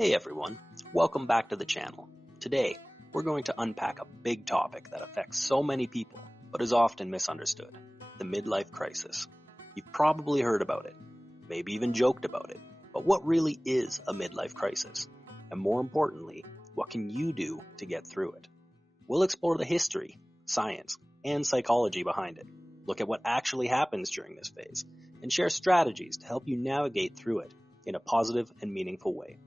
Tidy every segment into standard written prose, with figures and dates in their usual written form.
Hey everyone, welcome back to the channel. Today, we're going to unpack a big topic that affects so many people, but is often misunderstood, the midlife crisis. You've probably heard about it, maybe even joked about it, but what really is a midlife crisis? And more importantly, what can you do to get through it? We'll explore the history, science, and psychology behind it, look at what actually happens during this phase, and share strategies to help you navigate through it in a positive and meaningful way.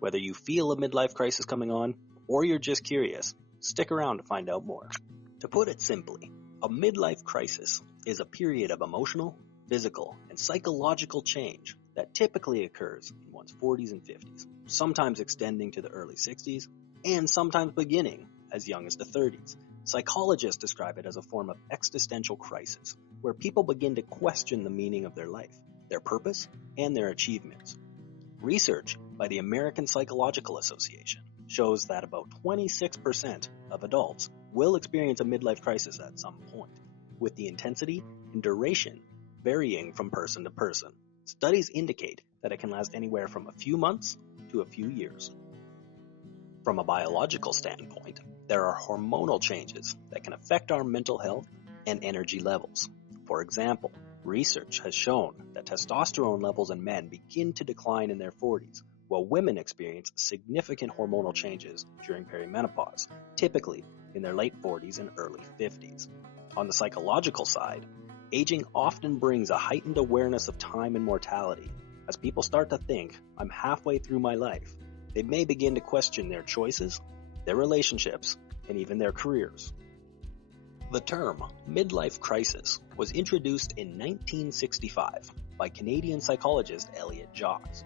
Whether you feel a midlife crisis coming on, or you're just curious, stick around to find out more. To put it simply, a midlife crisis is a period of emotional, physical, and psychological change that typically occurs in one's 40s and 50s, sometimes extending to the early 60s, and sometimes beginning as young as the 30s. Psychologists describe it as a form of existential crisis, where people begin to question the meaning of their life, their purpose, and their achievements. Research by the American Psychological Association shows that about 26% of adults will experience a midlife crisis at some point, with the intensity and duration varying from person to person. Studies indicate that it can last anywhere from a few months to a few years. From a biological standpoint, there are hormonal changes that can affect our mental health and energy levels. For example, research has shown that testosterone levels in men begin to decline in their 40s, while women experience significant hormonal changes during perimenopause, typically in their late 40s and early 50s. On the psychological side, aging often brings a heightened awareness of time and mortality. As people start to think, "I'm halfway through my life," they may begin to question their choices, their relationships, and even their careers. The term midlife crisis was introduced in 1965 by Canadian psychologist Elliot Jacques.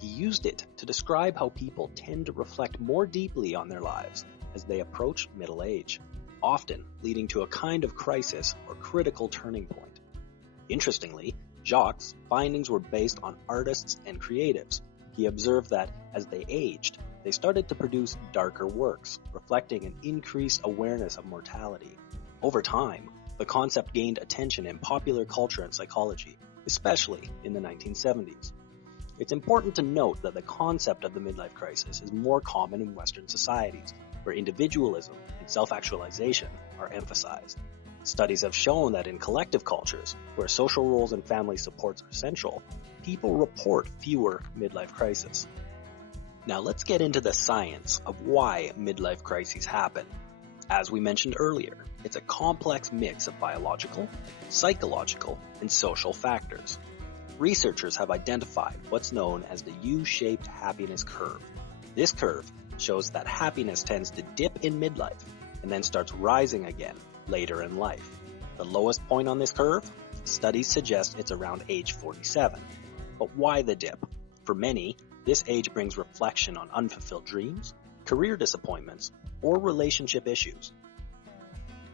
He used it to describe how people tend to reflect more deeply on their lives as they approach middle age, often leading to a kind of crisis or critical turning point. Interestingly, Jacques' findings were based on artists and creatives. He observed that as they aged, they started to produce darker works, reflecting an increased awareness of mortality. Over time, the concept gained attention in popular culture and psychology, especially in the 1970s. It's important to note that the concept of the midlife crisis is more common in Western societies, where individualism and self-actualization are emphasized. Studies have shown that in collective cultures, where social roles and family supports are central, people report fewer midlife crises. Now let's get into the science of why midlife crises happen. As we mentioned earlier, it's a complex mix of biological, psychological, and social factors. Researchers have identified what's known as the U-shaped happiness curve. This curve shows that happiness tends to dip in midlife and then starts rising again later in life. The lowest point on this curve, studies suggest it's around age 47. But why the dip? For many, this age brings reflection on unfulfilled dreams, career disappointments, or relationship issues.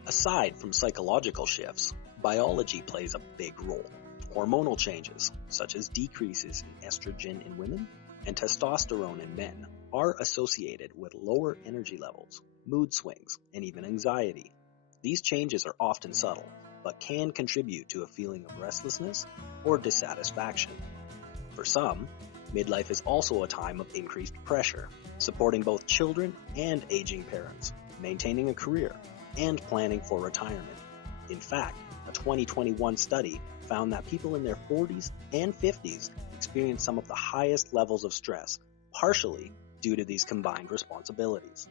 Aside from psychological shifts, biology plays a big role. Hormonal changes, such as decreases in estrogen in women and testosterone in men, are associated with lower energy levels, mood swings, and even anxiety. These changes are often subtle, but can contribute to a feeling of restlessness or dissatisfaction. For some, midlife is also a time of increased pressure, supporting both children and aging parents, maintaining a career, and planning for retirement. In fact, a 2021 study found that people in their 40s and 50s experience some of the highest levels of stress, partially due to these combined responsibilities.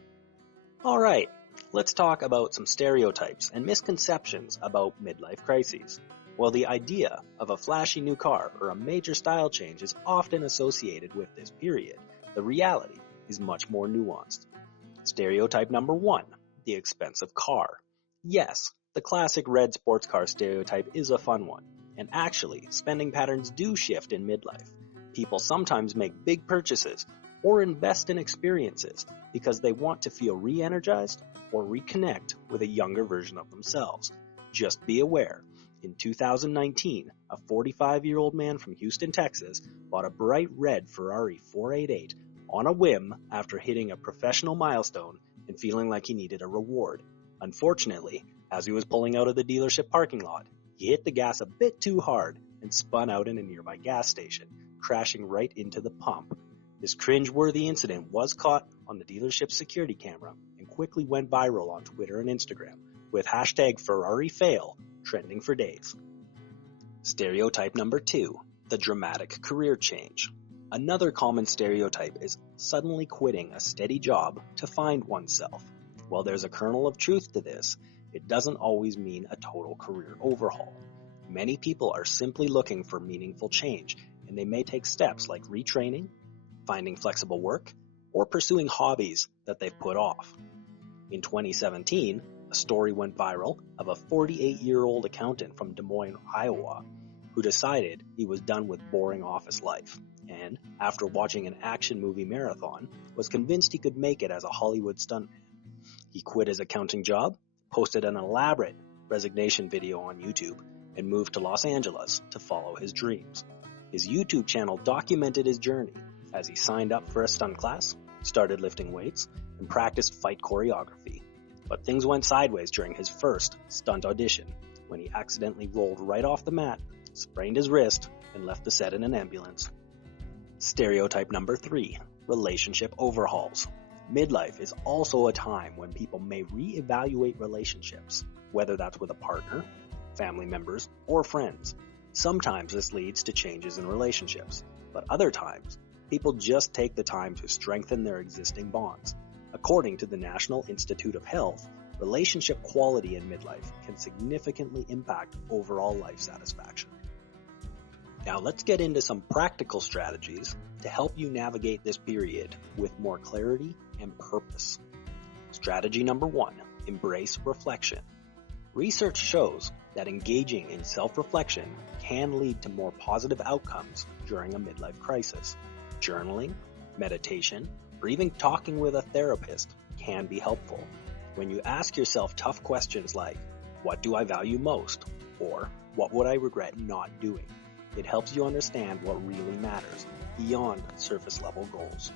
Alright, let's talk about some stereotypes and misconceptions about midlife crises. While the idea of a flashy new car or a major style change is often associated with this period, the reality is much more nuanced. Stereotype number 1, the expensive car. Yes, the classic red sports car stereotype is a fun one, and actually, spending patterns do shift in midlife. People sometimes make big purchases or invest in experiences because they want to feel re-energized or reconnect with a younger version of themselves. Just be aware, in 2019, a 45-year-old man from Houston, Texas, bought a bright red Ferrari 488 on a whim after hitting a professional milestone and feeling like he needed a reward. Unfortunately, as he was pulling out of the dealership parking lot, he hit the gas a bit too hard and spun out in a nearby gas station, crashing right into the pump. This cringe-worthy incident was caught on the dealership's security camera and quickly went viral on Twitter and Instagram, with hashtag #FerrariFail trending for days. Stereotype number 2, the dramatic career change. Another common stereotype is suddenly quitting a steady job to find oneself. While there's a kernel of truth to this, it doesn't always mean a total career overhaul. Many people are simply looking for meaningful change, and they may take steps like retraining, finding flexible work, or pursuing hobbies that they've put off. In 2017, a story went viral of a 48-year-old accountant from Des Moines, Iowa, who decided he was done with boring office life, and, after watching an action movie marathon, was convinced he could make it as a Hollywood stuntman. He quit his accounting job, posted an elaborate resignation video on YouTube, and moved to Los Angeles to follow his dreams. His YouTube channel documented his journey as he signed up for a stunt class, started lifting weights, and practiced fight choreography. But things went sideways during his first stunt audition, when he accidentally rolled right off the mat, sprained his wrist, and left the set in an ambulance. Stereotype number 3, relationship overhauls. Midlife is also a time when people may reevaluate relationships, whether that's with a partner, family members, or friends. Sometimes this leads to changes in relationships, but other times, people just take the time to strengthen their existing bonds. According to the National Institute of Health, relationship quality in midlife can significantly impact overall life satisfaction. Now let's get into some practical strategies to help you navigate this period with more clarity and purpose. Strategy number 1, embrace reflection. Research shows that engaging in self-reflection can lead to more positive outcomes during a midlife crisis. Journaling, meditation, or even talking with a therapist can be helpful. When you ask yourself tough questions like, what do I value most? Or what would I regret not doing? It helps you understand what really matters beyond surface level goals.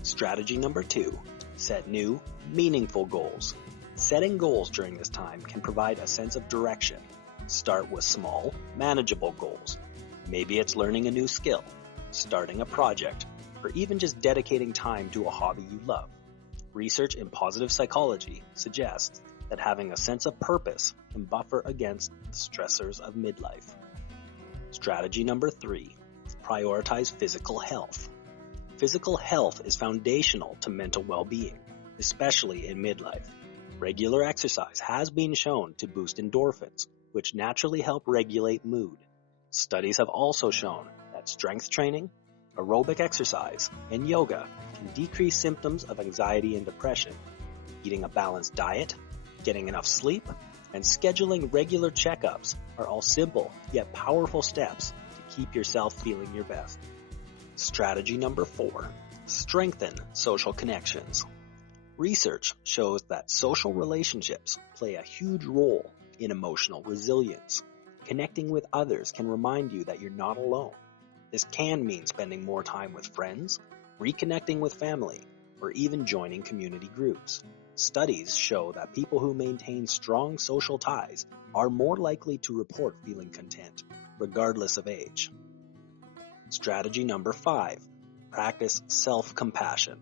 Strategy number 2, set new, meaningful goals. Setting goals during this time can provide a sense of direction. Start with small, manageable goals. Maybe it's learning a new skill, starting a project, or even just dedicating time to a hobby you love. Research in positive psychology suggests that having a sense of purpose can buffer against the stressors of midlife. Strategy number 3, prioritize physical health. Physical health is foundational to mental well-being, especially in midlife. Regular exercise has been shown to boost endorphins, which naturally help regulate mood. Studies have also shown that strength training, aerobic exercise, and yoga can decrease symptoms of anxiety and depression. Eating a balanced diet, getting enough sleep, and scheduling regular checkups are all simple yet powerful steps to keep yourself feeling your best. Strategy number 4, strengthen social connections. Research shows that social relationships play a huge role in emotional resilience. Connecting with others can remind you that you're not alone. This can mean spending more time with friends, reconnecting with family, or even joining community groups. Studies show that people who maintain strong social ties are more likely to report feeling content, regardless of age. Strategy number 5, practice self-compassion.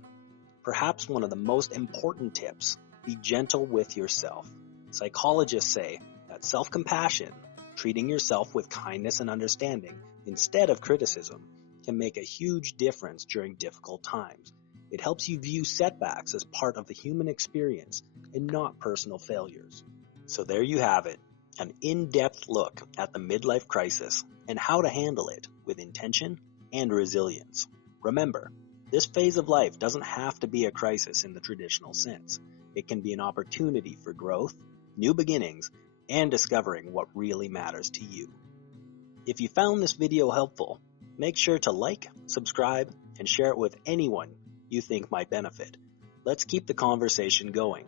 Perhaps one of the most important tips, be gentle with yourself. Psychologists say that self-compassion, treating yourself with kindness and understanding instead of criticism, can make a huge difference during difficult times. It helps you view setbacks as part of the human experience and not personal failures. So there you have it, an in-depth look at the midlife crisis and how to handle it with intention and resilience. Remember, this phase of life doesn't have to be a crisis in the traditional sense. It can be an opportunity for growth, new beginnings, and discovering what really matters to you. If you found this video helpful, make sure to like, subscribe, and share it with anyone you think might benefit. Let's keep the conversation going.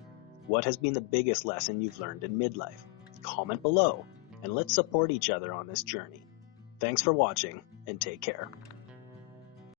What has been the biggest lesson you've learned in midlife? Comment below, and let's support each other on this journey. Thanks for watching, and take care.